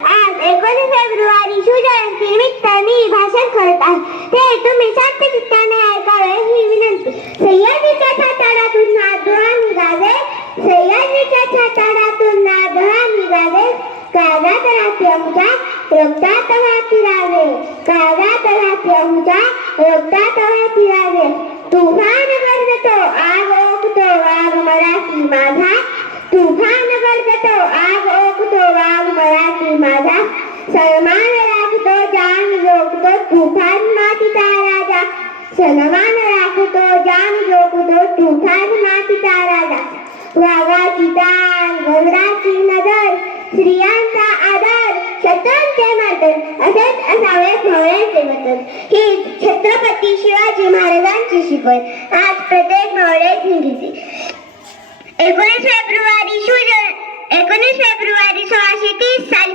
आज एकोणीस फेब्रुवारी शिवजयंती निमित्त मी भाषण करत आहे. ते तुम्ही शांत चित्ताने ऐकावे ही विनंती. सह्याद्रीच्या छाताडातून नादोहा निघाले सह्याद्रीच्या छाताडातून नादोहा निघाले काळजात राहते आमच्या रक्तात वाहती राहावे काळजात राहते आमच्या रक्तात वाहती राहावे तुफान गरजतो आ ओकतो वाघ मराठी माझा तुफान गरजतो आग ओकतो वाघ सलमान राखतो जान जोगतो तुफान मातीचा राजा सलमान राखतो जान जोगतो तुफान मातीचा राजा वाघाची दान वज्राची नजर स्त्रियांचा आदर शत्रूंचे मातर असेच असावे मावळ्यांचे मतर ही छत्रपती शिवाजी महाराजांची शिकवण आज प्रत्येक मावळ्यात हिंदीची एकोणीस फेब्रुवारी शिवजय एकोणीस फेब्रुवारी सोळाशे तीस साली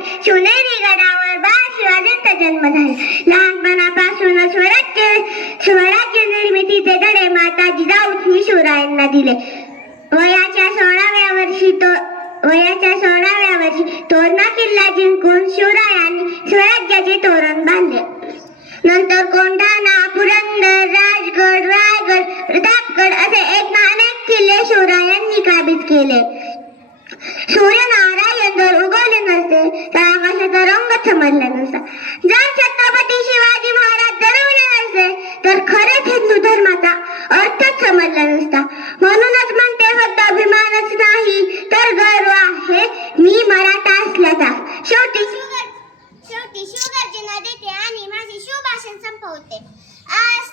जिजाऊनी दिले वयाच्या सोळाव्या वर्षी तो वयाच्या सोळाव्या वर्षी तोरणा किल्ला जिंकून शिवरायांनी स्वराज्याचे तोरण बांधले. नंतर कोंढाणा पुरंदर राजगड रायगड प्रतापगड असे एक ना अनेक किल्ले शिवरायांनी काबीज केले. सूर्यनारायण जर उगवले नसते तर आकाशाचा रंग समजला नसता. जर छत्रपती शिवाजी महाराज जन्मले नसते तर खरेच हिंदू धर्माचा अर्थच समजला नसता. म्हणूनच म्हणते फक्त अभिमानच नाही तर गर्व आहे मी मराठा असल्याचा. शेवटी शेवटी शिवगर्जना देते आणि माझे शिवभाषण संपवते. आज